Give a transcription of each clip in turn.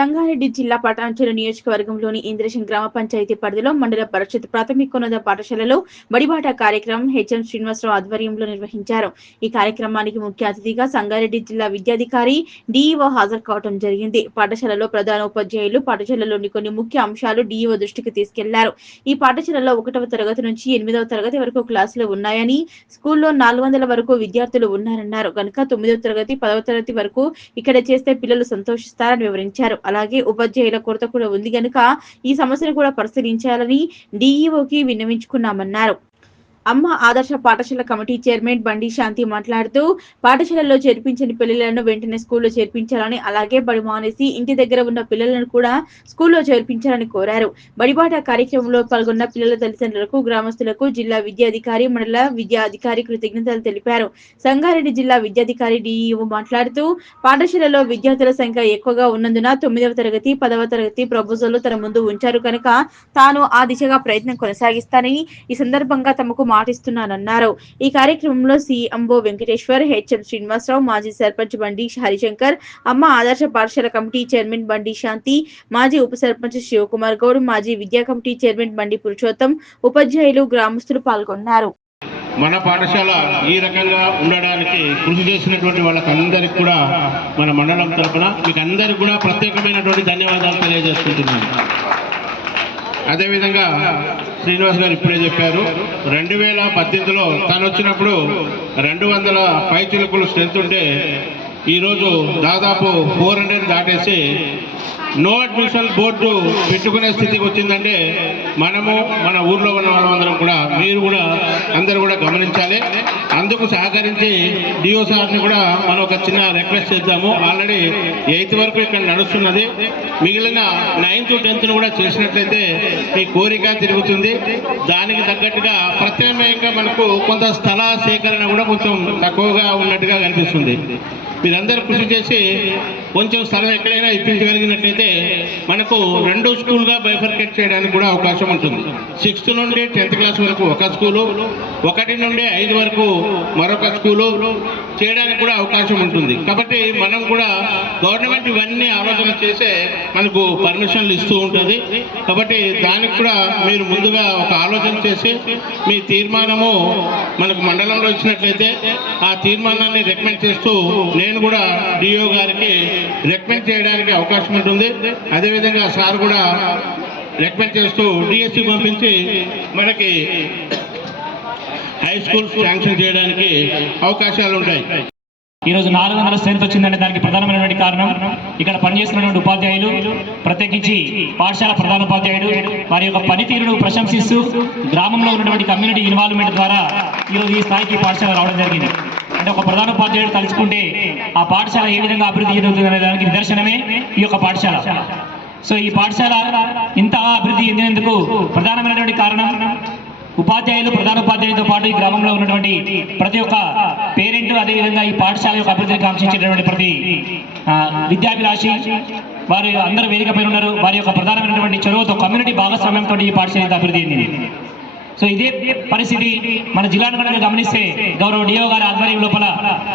సంగారెడ్డి జిల్లా పటాన్చెరు నియోజకవర్గంలోని ఇంద్రేశం గ్రామ పంచాయతీ పరిధిలో మండల పరిషత్ ప్రాథమికోన్నత పాఠశాలలో బడిబాట కార్యక్రమం హెచ్ఎం శ్రీనివాసరావు ఆధ్వర్యంలో నిర్వహించారు. ఈ కార్యక్రమానికి ముఖ్య అతిథిగా సంగారెడ్డి జిల్లా విద్యాధికారి డిఈఓ హాజరు కావడం జరిగింది. పాఠశాలలో ప్రధాన ఉపాధ్యాయులు పాఠశాలలోని కొన్ని ముఖ్య అంశాలు డిఈఓ దృష్టికి తీసుకెళ్లారు. ఈ పాఠశాలలో 1వ తరగతి నుంచి 8వ తరగతి వరకు క్లాసులు ఉన్నాయని, స్కూల్లో 400 వరకు విద్యార్థులు ఉన్నారన్నారు. కనుక 9వ తరగతి 10వ తరగతి వరకు ఇక్కడ చేస్తే పిల్లలు సంతోషిస్తారని వివరించారు. అలాగే ఉపాధ్యాయుల కొరత కూడా ఉంది గనుక ఈ సమస్యను కూడా పరిశీలించాలని డిఈఓకి విన్నవించుకున్నామన్నారు. అమ్మ ఆదర్శ పాఠశాల కమిటీ చైర్మన్ బండి శాంతి మాట్లాడుతూ పాఠశాలలో చేర్పించని పిల్లలను వెంటనే స్కూల్లో చేర్పించాలని, అలాగే బడి మానేసి ఇంటి దగ్గర ఉన్న పిల్లలను కూడా స్కూల్లో చేర్పించాలని కోరారు. బడిబాట కార్యక్రమంలో పాల్గొన్న పిల్లల తల్లిదండ్రులకు, గ్రామస్తులకు జిల్లా విద్యాధికారి, మండల విద్యాధికారి కృతజ్ఞతలు తెలిపారు. సంగారెడ్డి జిల్లా విద్యాధికారి డిఈఓ మాట్లాడుతూ పాఠశాలలో విద్యార్థుల సంఖ్య ఎక్కువగా ఉన్నందున 9వ తరగతి 10వ తరగతి ప్రపోజల్ తన ముందు ఉంచారు కనుక తాను ఆ దిశగా ప్రయత్నం కొనసాగిస్తానని ఈ సందర్భంగా తమకు మాటిస్తున్నానన్నారు. ఈ కార్యక్రమంలో సిఎంఓ వెంకటేశ్వర్, హెచ్ఎం శ్రీనివాసరావు, మాజీ సర్పంచ్ బండి హరిశంకర్, అమ్మ ఆదర్శ పాఠశాల కమిటీ చైర్మన్ బండి శాంతి, మాజీ ఉప సర్పంచ్ శివకుమార్ గౌడ్, మాజీ విద్యా కమిటీ చైర్మన్ బండి పురుషోత్తం, ఉపాధ్యాయులు, గ్రామస్తులు పాల్గొన్నారు. మన పాఠశాల ఈ రకంగా ఉండడానికి కృషి చేసినటువంటి వాళ్ళకందరికీ కూడా మన మండలం తరఫున మీకు అందరికీ కూడా ప్రత్యేకమైనటువంటి ధన్యవాదాలు తెలియజేసుకుంటున్నాను. అదేవిధంగా శ్రీనివాస్ గారు ఇప్పుడే చెప్పారు, 2018లో తను వచ్చినప్పుడు 200 పైచిలుకులు స్ట్రెంత్ ఉంటే ఈరోజు దాదాపు 400 దాటేసి నో అడ్మిషన్ బోర్డు పెట్టుకునే స్థితికి వచ్చిందంటే మనము మన ఊర్లో ఉన్న వాళ్ళందరం కూడా మీరు కూడా అందరూ కూడా గమనించాలి. అందుకు సహకరించి డిఓ సార్ని కూడా మనం ఒక చిన్న రిక్వెస్ట్ చేద్దాము. ఆల్రెడీ 8th వరకు ఇక్కడ నడుస్తున్నది, మిగిలిన 9th 10th కూడా చేసినట్లయితే మీ కోరిక తిరుగుతుంది. దానికి తగ్గట్టుగా ప్రత్యామ్నాయంగా మనకు కొంత స్థల సేకరణ కూడా కొంచెం తక్కువగా ఉన్నట్టుగా కనిపిస్తుంది. మీరందరూ కృషి చేసి కొంచెం స్థలం ఎక్కడైనా ఇప్పించగలిగినట్లయితే మనకు 2 స్కూల్గా బైఫర్కేట్ చేయడానికి కూడా అవకాశం ఉంటుంది. 6th నుండి 10th క్లాస్ వరకు ఒక స్కూలు, 1 నుండి 5 వరకు మరొక స్కూలు చేయడానికి కూడా అవకాశం ఉంటుంది. కాబట్టి మనం కూడా గవర్నమెంట్ ఇవన్నీ ఆలోచన చేసే మనకు పర్మిషన్లు ఇస్తూ ఉంటుంది. కాబట్టి దానికి కూడా మీరు ముందుగా ఒక ఆలోచన చేసి మీ తీర్మానము మనకు మండలంలో ఇచ్చినట్లయితే ఆ తీర్మానాన్ని రికమెండ్ చేస్తూ నేను కూడా డిఓ గారికి రికమెండ్ చేయడానికి అవకాశం ఉంటుంది. అదేవిధంగా సార్ కూడా రికమెండ్ చేస్తూ డిఎస్సి పంపించి మనకి హై స్కూల్ శాంక్షన్ చేయడానికి అవకాశాలు ఉంటాయి. ఈరోజు 400 స్ట్రెంత్ వచ్చిందంటే దానికి ప్రధానమైనటువంటి కారణం ఇక్కడ పనిచేస్తున్నటువంటి ఉపాధ్యాయులు, ప్రత్యేకించి పాఠశాల ప్రధాన ఉపాధ్యాయుడు వారి యొక్క పనితీరును ప్రశంసిస్తూ గ్రామంలో ఉన్నటువంటి కమ్యూనిటీ ఇన్వాల్వ్మెంట్ ద్వారా ఈరోజు ఈ స్థాయికి పాఠశాల రావడం జరిగింది. అంటే ఒక ప్రధాన ఉపాధ్యాయుడు తలుచుకుంటే ఆ పాఠశాల ఏ విధంగా అభివృద్ధి చెందుతుంది అనే దానికి నిదర్శనమే ఈ యొక్క పాఠశాల. సో ఈ పాఠశాల ఇంత అభివృద్ధి చెందినందుకు ప్రధానమైనటువంటి కారణం ఉపాధ్యాయులు, ప్రధాన ఉపాధ్యాయులతో పాటు ఈ గ్రామంలో ఉన్నటువంటి ప్రతి ఒక్క పేరెంట్, అదేవిధంగా ఈ పాఠశాల యొక్క అభివృద్ధిని కాంక్షించేటటువంటి ప్రతి విద్యాభిలాషి వారు అందరూ వేదిక పైన ఉన్నారు. వారి యొక్క ప్రధానమైనటువంటి చొరవతో కమ్యూనిటీ భాగస్వామ్యంతో ఈ పాఠశాల అభివృద్ధి చెందింది. సో ఇదే పరిస్థితి మన జిల్లాను కనుక గమనిస్తే గౌరవ డిఓ గారి ఆధ్వర్యం లోపల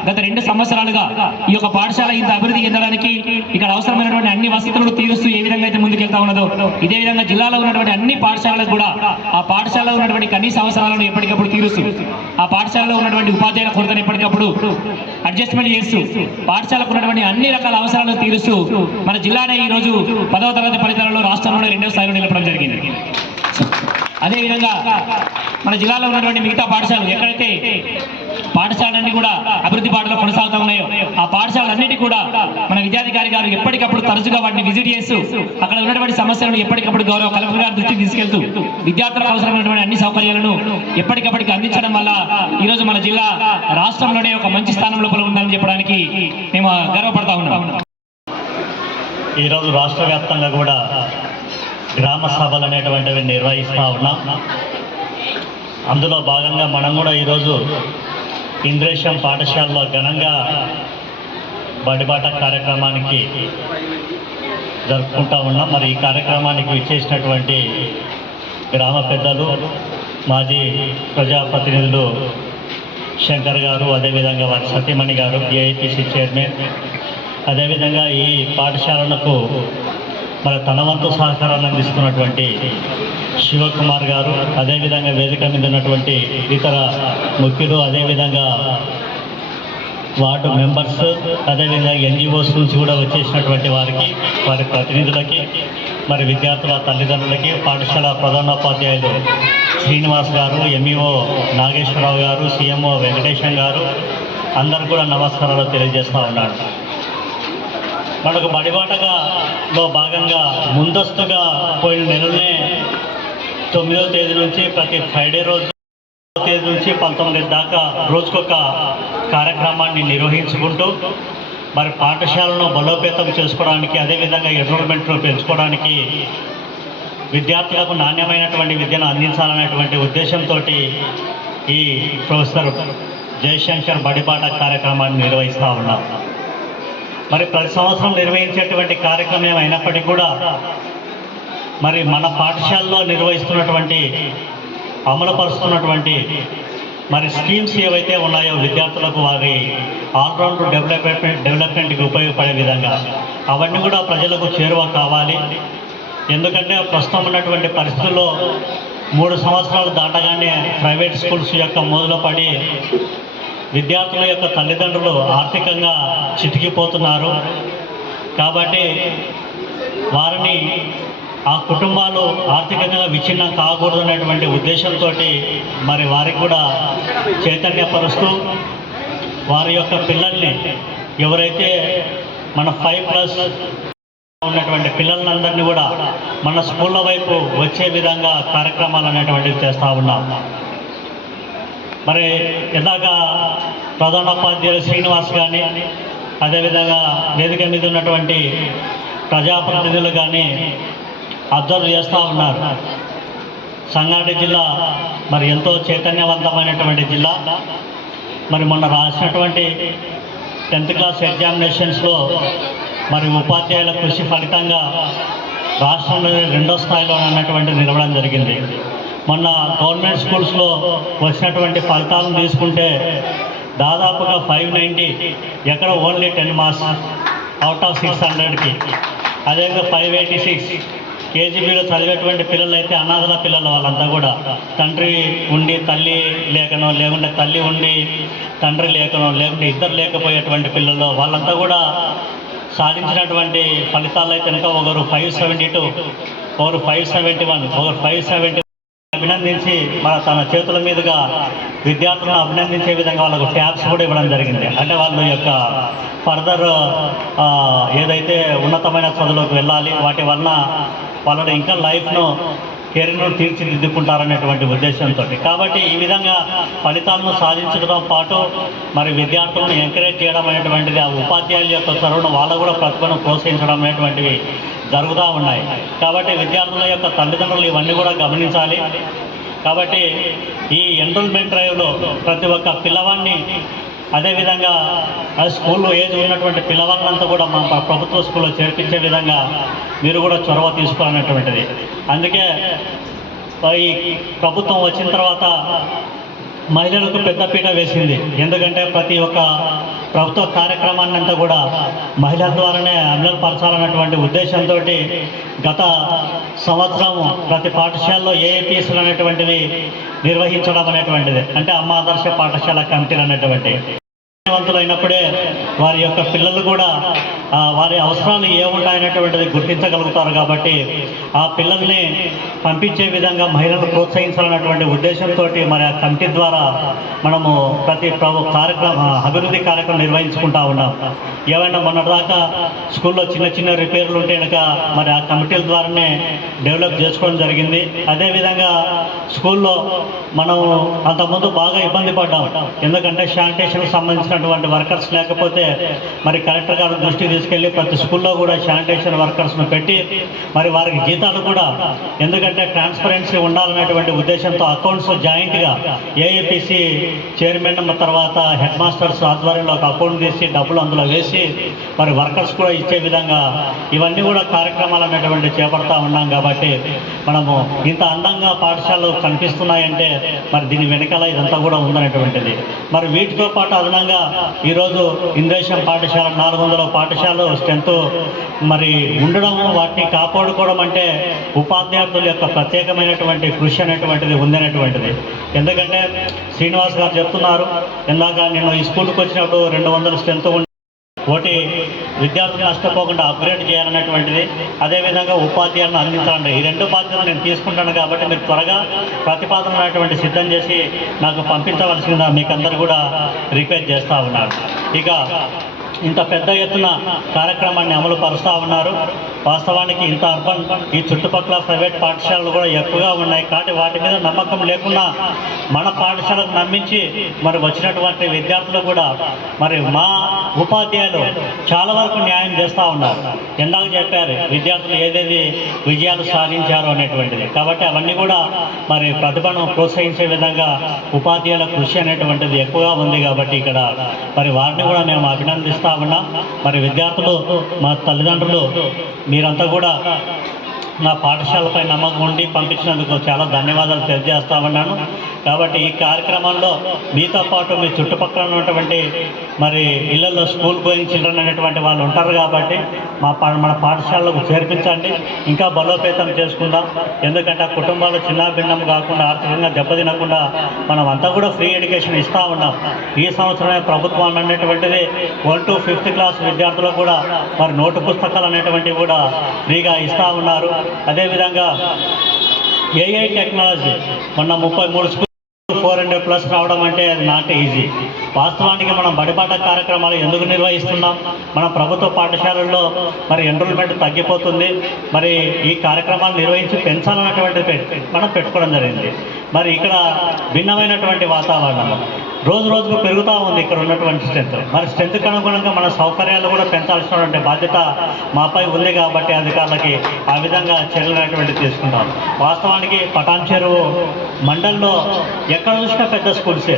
గత 2 సంవత్సరాలుగా ఈ యొక్క పాఠశాల ఇంత అభివృద్ధి చెందడానికి ఇక్కడ అవసరమైనటువంటి అన్ని వసతులను తీరుస్తూ ఏ విధంగా అయితే ముందుకెళ్తా ఉన్నదో ఇదే విధంగా జిల్లాలో ఉన్నటువంటి అన్ని పాఠశాలలకు కూడా ఆ పాఠశాలలో ఉన్నటువంటి కనీస అవసరాలను ఎప్పటికప్పుడు తీరుస్తూ ఆ పాఠశాలలో ఉన్నటువంటి ఉపాధ్యాయుల కొరతను ఎప్పటికప్పుడు అడ్జస్ట్మెంట్ చేస్తూ పాఠశాలకు ఉన్నటువంటి అన్ని రకాల అవసరాలను తీరుస్తూ మన జిల్లానే ఈరోజు 10వ తరగతి ఫలితాలలో రాష్ట్రంలో 2వ స్థాయిలో నిలపడం జరిగింది. అదేవిధంగా మన జిల్లాలో ఉన్నటువంటి మిగతా పాఠశాలలు ఎక్కడైతే పాఠశాలన్నీ కూడా అభివృద్ధి బాటలో కొనసాగుతూ ఉన్నాయో ఆ పాఠశాలన్నిటి కూడా మన విద్యాధికారి గారు ఎప్పటికప్పుడు తరచుగా వాటిని విజిట్ చేస్తూ అక్కడ ఉన్నటువంటి సమస్యలను ఎప్పటికప్పుడు గౌరవ కలెక్టర్ గారి దృష్టికి తీసుకెళ్తూ విద్యార్థులకు అవసరమైనటువంటి అన్ని సౌకర్యాలను ఎప్పటికప్పటికి అందించడం వల్ల ఈరోజు మన జిల్లా రాష్ట్రంలోనే ఒక మంచి స్థానం లోపల ఉందని చెప్పడానికి మేము గర్వపడతా ఉన్నాం. ఈరోజు రాష్ట్ర వ్యాప్తంగా కూడా గ్రామ సభలు అనేటువంటివి నిర్వహిస్తూ ఉన్నాం. అందులో భాగంగా మనం కూడా ఈరోజు ఇంద్రేశం పాఠశాలలో ఘనంగా బడిబాట కార్యక్రమానికి జరుపుకుంటూ ఉన్నాం. మరి ఈ కార్యక్రమానికి విచ్చేసినటువంటి గ్రామ పెద్దలు, మాజీ ప్రజాప్రతినిధులు శంకర్ గారు, అదేవిధంగా వారి సతీమణి గారు, ఏఐటీసీ చైర్మన్, అదేవిధంగా ఈ పాఠశాలకు మరి తన వంతు సహకారాన్ని అందిస్తున్నటువంటి శివకుమార్ గారు, అదేవిధంగా వేదిక మీద ఉన్నటువంటి ఇతర ముఖ్యులు, అదేవిధంగా వార్డు మెంబర్స్, అదేవిధంగా ఎన్జిఓస్ నుంచి కూడా వచ్చేసినటువంటి వారికి, వారి ప్రతినిధులకి, మరి విద్యార్థుల తల్లిదండ్రులకి, పాఠశాల ప్రధానోపాధ్యాయులు శ్రీనివాస్ గారు, ఎంఈఓ నాగేశ్వరరావు గారు, సిఎంఓ వెంకటేశం గారు, అందరూ కూడా నమస్కారాలు తెలియజేస్తూ ఉన్నాను. మనకు బడిబాటలో భాగంగా ముందస్తుగా పోయిన నెలనే 9వ తేదీ నుంచి ప్రతి ఫ్రైడే రోజు తేదీ నుంచి 19 దాకా రోజుకొక కార్యక్రమాన్ని నిర్వహించుకుంటూ మరి పాఠశాలను బలోపేతం చేసుకోవడానికి, అదేవిధంగా ఎన్రోల్మెంట్ను పెంచుకోవడానికి, విద్యార్థులకు నాణ్యమైనటువంటి విద్యను అందించాలనేటువంటి ఉద్దేశంతో ఈ ప్రొఫెసర్ జయశంకర్ బడిబాట కార్యక్రమాన్ని నిర్వహిస్తూ ఉన్నాం. మరి ప్రతి సంవత్సరం నిర్వహించేటువంటి కార్యక్రమం అయినప్పటికీ కూడా మరి మన పాఠశాలలో నిర్వహిస్తున్నటువంటి, అమలుపరుస్తున్నటువంటి మరి స్కీమ్స్ ఏవైతే ఉన్నాయో విద్యార్థులకు వారి ఆల్రౌండ్ డెవలప్మెంట్కి ఉపయోగపడే విధంగా అవన్నీ కూడా ప్రజలకు చేరువ కావాలి. ఎందుకంటే ప్రస్తుతం ఉన్నటువంటి పరిస్థితుల్లో 3 సంవత్సరాలు దాటగానే ప్రైవేట్ స్కూల్స్ యొక్క మొదలు పడి విద్యార్థుల యొక్క తల్లిదండ్రులు ఆర్థికంగా చితికిపోతున్నారు. కాబట్టి వారిని, ఆ కుటుంబాలు ఆర్థికంగా విచ్ఛిన్నం కాకూడదు అనేటువంటి ఉద్దేశంతో మరి వారికి కూడా చైతన్యపరుస్తూ వారి యొక్క పిల్లల్ని, ఎవరైతే మన 5+ ఉన్నటువంటి పిల్లలందరినీ కూడా మన స్కూళ్ళ వైపు వచ్చే విధంగా కార్యక్రమాలు అనేటువంటివి చేస్తూ ఉన్నాం. మరి ఇలాగా ప్రధానోపాధ్యాయులు శ్రీనివాస్ కానీ, అదేవిధంగా వేదిక మీద ఉన్నటువంటి ప్రజాప్రతినిధులు కానీ అబ్జర్వ్ చేస్తూ ఉన్నారు. సంగారెడ్డి జిల్లా మరి ఎంతో చైతన్యవంతమైనటువంటి జిల్లా. మరి మొన్న రాసినటువంటి 10th క్లాస్ ఎగ్జామినేషన్స్లో మరి ఉపాధ్యాయుల కృషి ఫలితంగా రాష్ట్రంలోనే 2వ స్థాయిలో ఉన్నటువంటి నిలవడం జరిగింది. మొన్న గవర్నమెంట్ స్కూల్స్లో వచ్చినటువంటి ఫలితాలను తీసుకుంటే దాదాపుగా 590, ఎక్కడ ఓన్లీ 10 మార్క్స్ అవుట్ ఆఫ్ 600కి. అదేవిధంగా 586 కేజీబీలో చదివేటువంటి పిల్లలు అయితే అనాథల పిల్లలు, వాళ్ళంతా కూడా తండ్రి ఉండి తల్లి లేకనో, లేకుంటే తల్లి ఉండి తండ్రి లేకనో, లేకుంటే ఇద్దరు లేకపోయేటువంటి పిల్లలు, వాళ్ళంతా కూడా సాధించినటువంటి ఫలితాలు అయితే కనుక ఒకరు 572, ఒకరు 571, ఒకరు 570 అభినందించి తన చేతుల మీదుగా విద్యార్థులను అభినందించే విధంగా వాళ్ళకు ట్యాబ్స్ కూడా ఇవ్వడం జరిగింది. అంటే వాళ్ళ యొక్క ఫర్దర్ ఏదైతే ఉన్నతమైన చదువులోకి వెళ్ళాలి, వాటి వలన వాళ్ళని ఇంకా లైఫ్ను, కెరీర్ను తీర్చిదిద్దుకుంటారనేటువంటి ఉద్దేశంతో. కాబట్టి ఈ విధంగా ఫలితాలను సాధించడంతో పాటు మరి విద్యార్థులను ఎంకరేజ్ చేయడం అనేటువంటిది, ఆ ఉపాధ్యాయుల యొక్క చొరవను, వాళ్ళు కూడా ప్రతిభను ప్రోత్సహించడం అనేటువంటివి జరుగుతూ ఉన్నాయి. కాబట్టి విద్యార్థుల యొక్క తల్లిదండ్రులు ఇవన్నీ కూడా గమనించాలి. కాబట్టి ఈ ఎన్రోల్మెంట్ డ్రైవ్లో ప్రతి ఒక్క పిల్లవాడిని, అదేవిధంగా స్కూల్లో ఏజ్ ఉన్నటువంటి పిల్లవాళ్ళంతా కూడా మా ప్రభుత్వ స్కూల్లో చేర్పించే విధంగా మీరు కూడా చొరవ తీసుకోవాలనేటువంటిది. అందుకే ఈ ప్రభుత్వం వచ్చిన తర్వాత మహిళలకు పెద్దపీట వేసింది. ఎందుకంటే ప్రతి ఒక్క ప్రభుత్వ కార్యక్రమాన్ని అంతా కూడా మహిళల ద్వారానే అమలుపరచాలన్నటువంటి ఉద్దేశంతో గత సంవత్సరం ప్రతి పాఠశాలలో ఏఏపీఎస్లు అనేటువంటివి నిర్వహించడం అనేటువంటిది, అంటే అమ్మ ఆదర్శ పాఠశాల కమిటీలు అనేటువంటివి వంతులైనప్పుడే వారి యొక్క పిల్లలు కూడా వారి అవసరాలు ఏముంటాయనేటువంటిది గుర్తించగలుగుతారు. కాబట్టి ఆ పిల్లల్ని పంపించే విధంగా మహిళలను ప్రోత్సహించాలన్నటువంటి ఉద్దేశంతో మరి ఆ కమిటీ ద్వారా మనము ప్రతి అభివృద్ధి కార్యక్రమం నిర్వహించుకుంటా ఉన్నాం. ఏమైనా మొన్నటిదాకా స్కూల్లో చిన్న చిన్న రిపేర్లు ఉంటే కనుక మరి ఆ కమిటీల ద్వారానే డెవలప్ చేసుకోవడం జరిగింది. అదేవిధంగా స్కూల్లో మనం అంతకుముందు బాగా ఇబ్బంది పడ్డాం. ఎందుకంటే శానిటేషన్కి సంబంధించినటువంటి వర్కర్స్ లేకపోతే మరి కలెక్టర్ గారు దృష్టికి తీసుకెళ్ళి ప్రతి స్కూల్లో కూడా శానిటేషన్ వర్కర్స్ను పెట్టి మరి వారికి జీతాలు కూడా, ఎందుకంటే ట్రాన్స్పరెన్సీ ఉండాలనేటువంటి ఉద్దేశంతో అకౌంట్స్ జాయింట్గా ఏఏపీసీ చైర్మన్ తర్వాత హెడ్ మాస్టర్స్ ఆధ్వర్యంలో ఒక అకౌంట్ తీసి డబ్బులు అందులో వేసి మరి వర్కర్స్ కూడా ఇచ్చే విధంగా ఇవన్నీ కూడా కార్యక్రమాలు అనేటువంటి చేపడతా ఉన్నాం. కాబట్టి మనము ఇంత అందంగా పాఠశాలలు కనిపిస్తున్నాయంటే మరి దీని వెనకాల ఇదంతా కూడా ఉందనేటువంటిది. మరి వీటితో పాటు అదనంగా ఈరోజు ఇంద్రేశం పాఠశాల 400 పాఠశాలలు స్ట్రెంత్ మరి ఉండడం, వాటిని కాపాడుకోవడం అంటే ఉపాధ్యాయుల యొక్క ప్రత్యేకమైనటువంటి కృషి అనేటువంటిది ఉందనేటువంటిది. ఎందుకంటే శ్రీనివాస్ గారు చెప్తున్నారు, ఇందాక నేను ఈ స్కూల్కి వచ్చినప్పుడు 200 స్ట్రెంత్ ఒకటి విద్యార్థులు నష్టపోకుండా అప్గ్రేడ్ చేయాలనేటువంటిది, అదేవిధంగా ఉపాధ్యాయులను అందించాలంటే ఈ 2 బాధ్యతలు నేను తీసుకుంటాను. కాబట్టి మీరు త్వరగా ప్రతిపాదన అనేటువంటి సిద్ధం చేసి నాకు పంపించవలసిందిగా మీకు అందరూ కూడా రిక్వెస్ట్ చేస్తూ ఉన్నారు. ఇక ఇంత పెద్ద ఎత్తున కార్యక్రమాన్ని అమలు పరుస్తూ ఉన్నారు. వాస్తవానికి ఇంత అర్బన్ ఈ చుట్టుపక్కల ప్రైవేట్ పాఠశాలలు కూడా ఎక్కువగా ఉన్నాయి. కాబట్టి వాటి మీద నమ్మకం లేకుండా మన పాఠశాలకు నమ్మించి మరి వచ్చినటువంటి విద్యార్థులు కూడా మరి మా ఉపాధ్యాయులు చాలా వరకు న్యాయం చేస్తూ ఉన్నారు. ఎందాక చెప్పారు విద్యార్థులు ఏదేది విజయాలు సాధించారు అనేటువంటిది. కాబట్టి అవన్నీ కూడా మరి ప్రతిభను ప్రోత్సహించే విధంగా ఉపాధ్యాయుల కృషి అనేటువంటిది ఎక్కువగా ఉంది. కాబట్టి ఇక్కడ మరి వారిని కూడా మేము అభినందిస్తాం ఉన్నాం. మరి విద్యార్థులు, మా తల్లిదండ్రులు మీరంతా కూడా నా పాఠశాలపై నమ్మకం ఉండి పంపించినందుకు చాలా ధన్యవాదాలు తెలియజేస్తా ఉన్నాను. కాబట్టి ఈ కార్యక్రమంలో మీతో పాటు మీ చుట్టుపక్కల ఉన్నటువంటి మరి ఇళ్లలో స్కూల్ గోయింగ్ చిల్డ్రన్ అనేటువంటి వాళ్ళు ఉంటారు. కాబట్టి మన పాఠశాలకు చేర్పించండి, ఇంకా బలోపేతం చేసుకుందాం. ఎందుకంటే ఆ కుటుంబాలు చిన్నాభిన్నం కాకుండా ఆర్థికంగా దెబ్బతినకుండా మనం అంతా కూడా ఫ్రీ ఎడ్యుకేషన్ ఇస్తూ ఉన్నాం. ఈ సంవత్సరమే ప్రభుత్వం అనేటువంటిది 1 to 5th క్లాస్ విద్యార్థులకు కూడా మరి నోటు పుస్తకాలు అనేటువంటివి కూడా ఫ్రీగా ఇస్తూ ఉన్నారు. అదేవిధంగా ఏఐ టెక్నాలజీ మొన్న 33 స్కూల్ 400+ రావడం అంటే అది నాట్ ఈజీ. వాస్తవానికి మనం బడిపాట కార్యక్రమాలు ఎందుకు నిర్వహిస్తున్నాం? మన ప్రభుత్వ పాఠశాలల్లో మరి ఎన్రోల్మెంట్ తగ్గిపోతుంది. మరి ఈ కార్యక్రమాలు నిర్వహించి పెంచాలన్నటువంటిది మనం పెట్టుకోవడం జరిగింది. మరి ఇక్కడ భిన్నమైనటువంటి వాతావరణం రోజు రోజుకు పెరుగుతూ ఉంది ఇక్కడ ఉన్నటువంటి స్ట్రెంత్. మరి స్ట్రెంత్కి అనుగుణంగా మన సౌకర్యాలు కూడా పెంచాల్సినటువంటి బాధ్యత మాపై ఉంది. కాబట్టి అధికారులకి ఆ విధంగా చర్యలు అనేటువంటివి తీసుకుంటాం. వాస్తవానికి పటాన్ చెరువు మండల్లో ఎక్కడ చూసినా పెద్ద స్కూల్సే,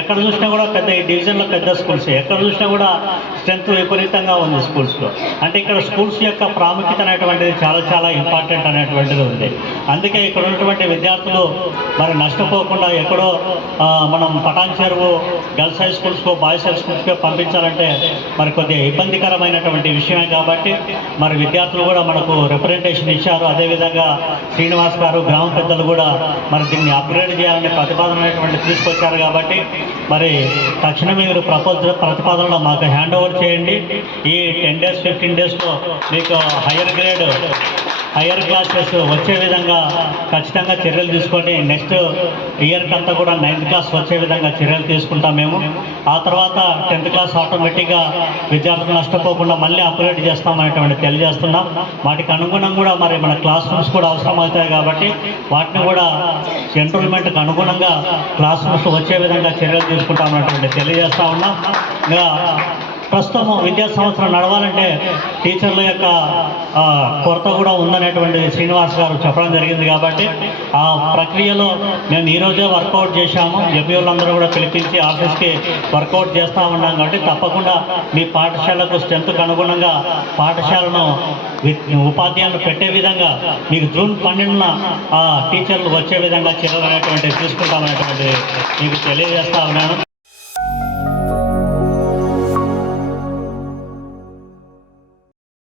ఎక్కడ చూసినా కూడా పెద్ద ఈ డివిజన్లో పెద్ద స్కూల్సే, ఎక్కడ చూసినా కూడా స్ట్రెంత్ విపరీతంగా ఉంది స్కూల్స్లో. అంటే ఇక్కడ స్కూల్స్ యొక్క ప్రాముఖ్యత అనేటువంటిది చాలా చాలా ఇంపార్టెంట్ అనేటువంటిది ఉంది. అందుకే ఇక్కడ ఉన్నటువంటి విద్యార్థులు మరి నష్టపోకుండా ఎక్కడో మనం పటాన్ చెరువు గర్ల్స్ హై స్కూల్స్కో బాయ్స్ హై స్కూల్స్కో పంపించాలంటే మరి కొద్దిగా ఇబ్బందికరమైనటువంటి విషయమే. కాబట్టి మరి విద్యార్థులు కూడా మనకు రిప్రజెంటేషన్ ఇచ్చారు. అదేవిధంగా శ్రీనివాస్ గారు గ్రామ పెద్దలు కూడా మరి దీన్ని అప్గ్రేడ్ చేయాలనే ప్రతిపాదన అనేటువంటి తీసుకొచ్చారు. కాబట్టి మరి తక్షణమే మీరు ప్రతిపాదనలో మాకు హ్యాండ్ ఓవర్ చేయండి. ఈ 10 days 15 daysలో మీకు హయ్యర్ క్లాసెస్ వచ్చే విధంగా ఖచ్చితంగా చర్యలు తీసుకొని నెక్స్ట్ ఇయర్కి అంతా కూడా 9th క్లాస్ వచ్చే విధంగా చర్యలు తీసుకుంటాం మేము. ఆ తర్వాత 10th క్లాస్ ఆటోమేటిక్గా విద్యార్థులు నష్టపోకుండా మళ్ళీ అప్గ్రేడ్ చేస్తామనేటువంటి తెలియజేస్తున్నాం. వాటికి అనుగుణంగా కూడా మరి మన క్లాస్ రూమ్స్ కూడా అవసరం అవుతాయి. కాబట్టి వాటిని కూడా ఎన్రోల్మెంట్కి అనుగుణంగా క్లాస్ రూమ్స్ వచ్చే విధంగా చర్యలు తీసుకుంటామనేటువంటి తెలియజేస్తా ఉన్నాం. ఇంకా ప్రస్తుతం విద్యా సంవత్సరం నడవాలంటే టీచర్ల యొక్క కొరత కూడా ఉందనేటువంటి శ్రీనివాస్ గారు చెప్పడం జరిగింది. కాబట్టి ఆ ప్రక్రియలో మేము ఈరోజే వర్కౌట్ చేశాము. ఎంపీలందరూ కూడా పిలిపించి ఆఫీస్కి వర్కౌట్ చేస్తూ ఉన్నాం. కాబట్టి తప్పకుండా మీ పాఠశాలకు స్ట్రెంత్కు అనుగుణంగా పాఠశాలను ఉపాధ్యాయులను పెట్టే విధంగా మీకు జూన్ 12న టీచర్లు వచ్చే విధంగా చర్యలు అనేటువంటివి తీసుకుంటామనేటువంటి మీకు తెలియజేస్తా ఉన్నాను.